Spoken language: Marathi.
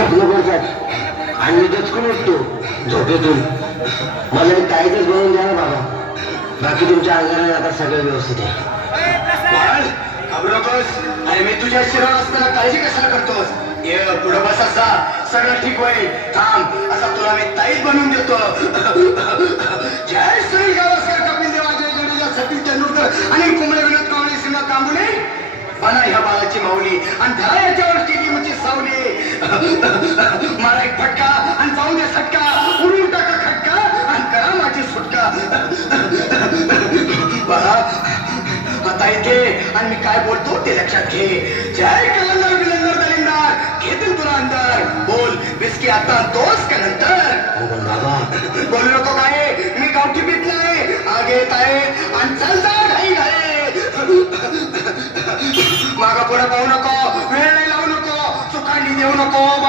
स्वप्न पडतात आणि मी दचकून उठतो झोपेतून. मला एक ताईतच बनवून द्या ना बाबा. बाकी तुमच्या अंगाने आता सगळं व्यवस्थित आहे. बाळ, घाबरू अरे मी तुझ्या शिरावर असताना काळजी कशाला करतोस? ये पुढं बस असा सगळं ठीक होईल. थांब. असा तुला मी ताईत बनवून देतो. जय श्री गावस्कर कपिल देवा जय गणेशा सतीश तेंडुलकर आणि कुंबळे विनोद कावळे सिंह कांबळे बना ह्या बाळाची माऊली आणि धरा याच्यावर टेलिमची मला एक फटका आणि जाऊ दे सटका. उडून टाका खटका आणि करा माझी सुटका. बघा आता इथे आणि मी काय बोलतो ते लक्षात घे. जय कलंदर बिलंदर दलिंदर. घेतील तुला अंदर. बोल बिस्की आता तोच का नंतर? हो बाबा बोलू नको काय? मी गावठी पीत नाही. आगे येत आहे. आणि चल. नको